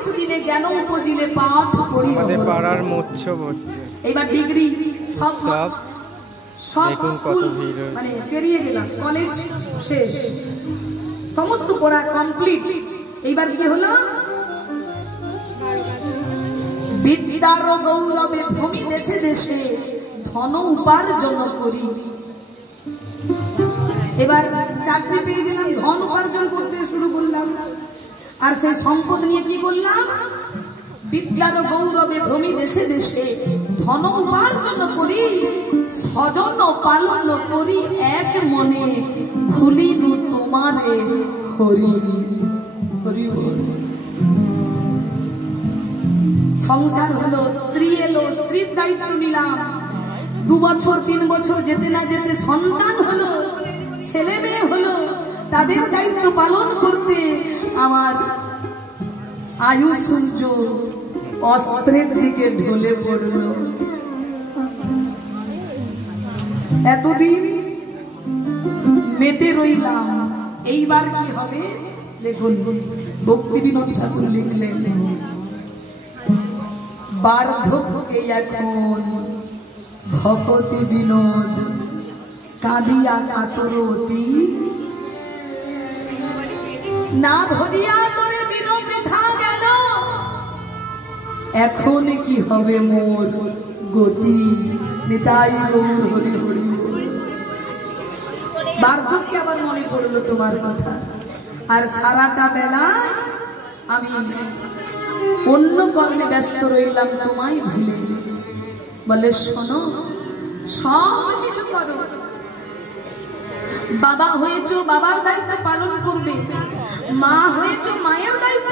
কিছু দিনে জ্ঞান উপজিলে পাঠ পড়ি পাড়ার মৎস্য হচ্ছে এবার ডিগ্রি সব সব স্কুল মানে পেরিয়ে গেলাম, কলেজ শেষ, সমস্ত পড়া কমপ্লিট। এইবার কি হলো? বিদ্যার গৌরবে ভূমি দেশে দেশে ধন উপার্জন করি। এবার চাকরি পেয়ে গেলাম, ধন উপার্জন করতে শুরু করলাম, আর সেই সম্পদ নিয়ে কি করলাম? বিদ্যার গৌরবে ভূমি দেশে দেশে ধন উপার্জন করি, স্বজন পালন করি এক মনে, ভুলিনু তোমারে হরি হরি বল। সংসার হলো, স্ত্রী এলো, স্ত্রীর দায়িত্ব নিলাম, 2 বছর 3 বছর যেতে না যেতে সন্তান হলো, ছেলে মেয়ে হলো, তাদের দায়িত্ব পালন করতে আমার আয়ু সূর্য অস্ত্রের দিকে ঢলে পড়লো। এতদিন মেতে রইলাম, এইবার কি হবে দেখুন। ভক্তি বিনোদ ঠাকুর লিখলেন, বার্ধক্যে এখন ভকতি বিনোদ কাঁদিয়া কাতরতি, না ভজিয়া তোরে বিনোদ বৃথা গেল, এখন কি হবে মোর গতি, নিতাই গৌর হরি হরি বল। বার্ধক্যে আবার মনে পড়লো তোমার কথা, আর সারাটা বেলা আমি অন্য কর্মে ব্যস্ত রইলাম তোমায় ভুলে। বলে শোনো, সব কিছু করো, বাবা হয়েছো বাবার দায়িত্ব পালন করবে, মা হয়েছো মায়ের দায়িত্ব